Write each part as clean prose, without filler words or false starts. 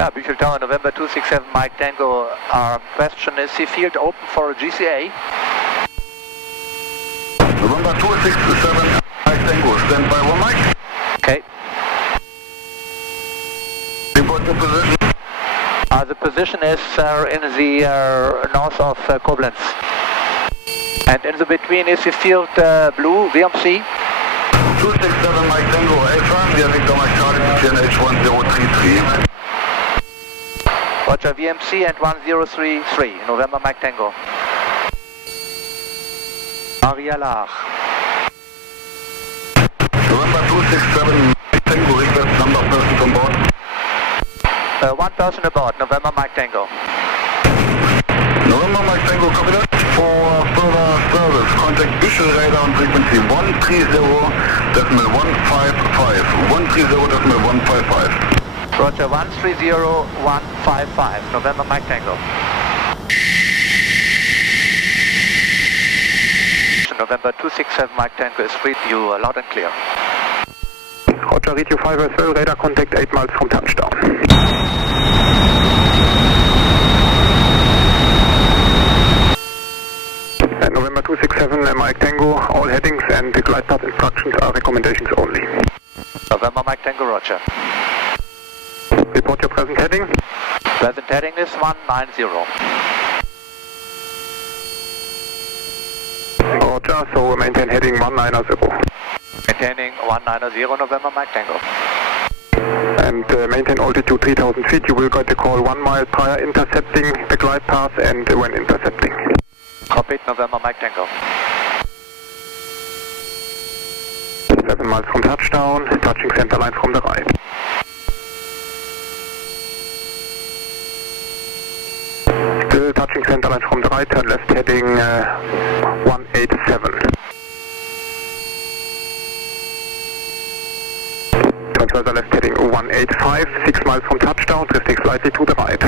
Yeah, Büchel Tower, November 267, Mike Tango. Our question is the field open for a GCA? November 267, Mike Tango, stand by 1 Mike. Okay. Report your position. The position is in the north of Koblenz. And in the between is the field blue, VMC. 267 Mike Tango, A-Firm, wir Victor Mike Charlie, H1033. Roger, VMC and 1033, November Mike Tango. Maria Lach. November 267 Mike Tango, request number of persons on board. One person aboard, November Mike Tango. November Mike Tango, copy that. For further service, contact Büchel radar on frequency 130.155. 130.155. Roger, 130.155, November Mike Tango. November 267 Mike Tango is read you loud and clear. Roger, read you 5 as well, radar contact 8 miles from touchdown. November 267 Mike Tango, all headings and the glide path instructions are recommendations only. November Mike Tango, roger. Report your present heading. Present heading is 190. Roger, so maintain heading 190. Maintaining 190, November Mike Tango. And maintain altitude 3000 feet. You will get the call 1 mile prior intercepting the glide path and when intercepting. Copied, November Mike Tango. 7 miles from touchdown, touching center line from the right. Still touching center line from the right, turn left heading 187. Turn further left heading 185, 6 miles from touchdown, drifting slightly to the right.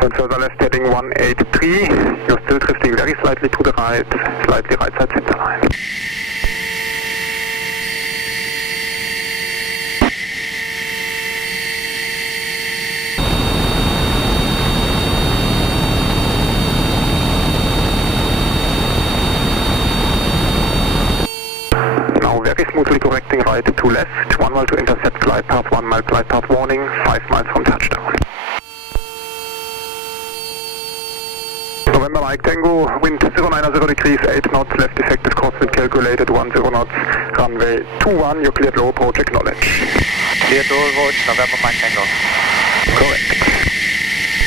Turn further left heading 183, you're still drifting very slightly to the right, slightly right side center line. Now very smoothly correcting right to left, 1 mile to intercept glide path, 1 mile glide path warning, 5 miles from touchdown. November Mike Tango, wind 090 degrees, 8 knots, left effective crosswind calculated, 10 knots, runway 21, you cleared low approach, acknowledge. Cleared low approach, November Mike Tango. Correct.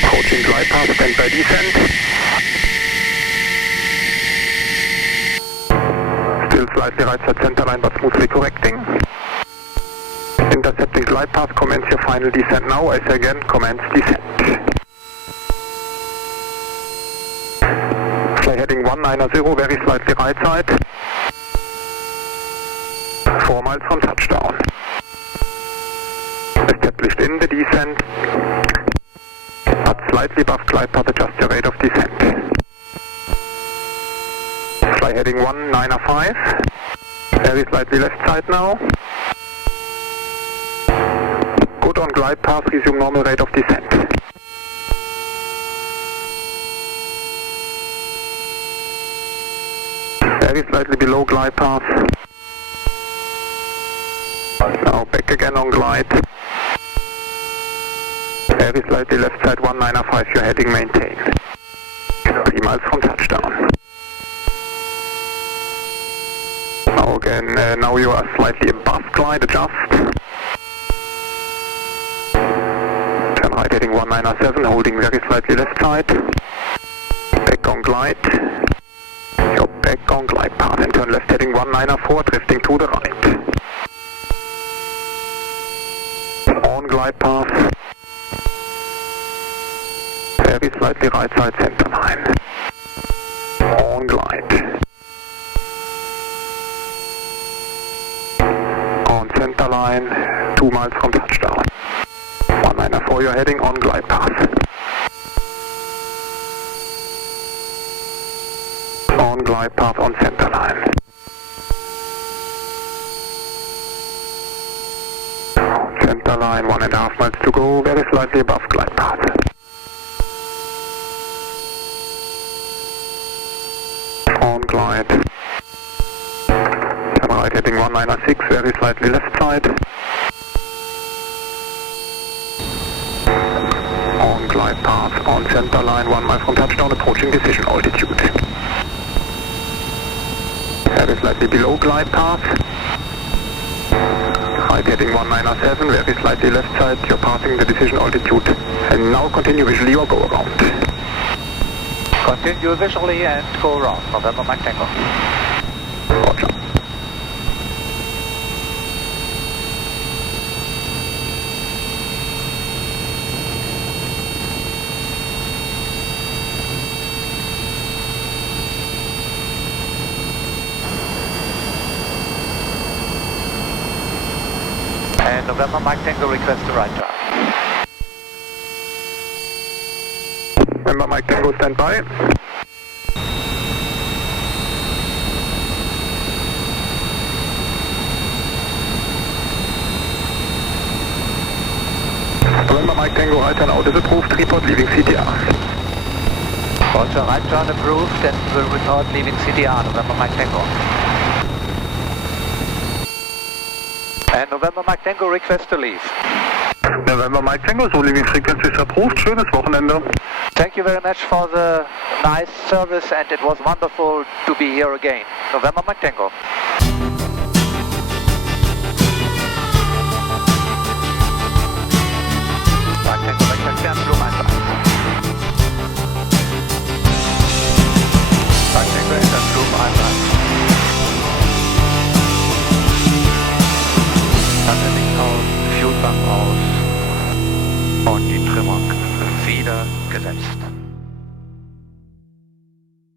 Approaching glide path, standby descent. Still slightly right side center line, but smoothly correcting. Intercepting glide path, commence your final descent now. I say again, commence descent. Fly heading 190, very slightly right side. 4 miles from touchdown. Established in the descent, but slightly above glide path, adjust your rate of descent. Fly heading 195, very slightly left side now. Good on glide path, resume normal rate of descent. Very slightly below glide path. Now back again on glide. Very slightly left side 195, you're heading maintain. 3 miles from touchdown. Now again, now you are slightly above glide, adjust. Turn right heading 197, holding very slightly left side. Back on glide. You're back on glide path and turn left heading 194, drifting to the right. On glide path. Very slightly right side center line. On glide. On center line, 2 miles from touchdown. 194, you're heading on glide path. glide path on center line. Center line, 1.5 miles to go, very slightly above glide path. On glide. Turn right heading 196, very slightly left side. On glide path, on center line, 1 mile from touchdown, approaching decision altitude. Very slightly below glide path. Right heading 197, very slightly left side, you're passing the decision altitude. And now continue visually or go around. Continue visually and go around. November Mike Tango. Roger. And November Mike Tango, request the right turn. November Mike Tango, stand by. November Mike Tango, right turn out is approved, report leaving CTR. Also right turn approved and will report leaving CTR, November Mike Tango. And November Mike Tango, request to leave. November Mike Tango, so leaving frequency is approved. Schönes Wochenende. Thank you very much for the nice service and it was wonderful to be here again. November Mike Tango. Mike Tango, Vector Stern, Flug 11. Mike Tango, Enter Flug 11. Licht aus, Fuelbank aus und die Trimmung wieder gesetzt.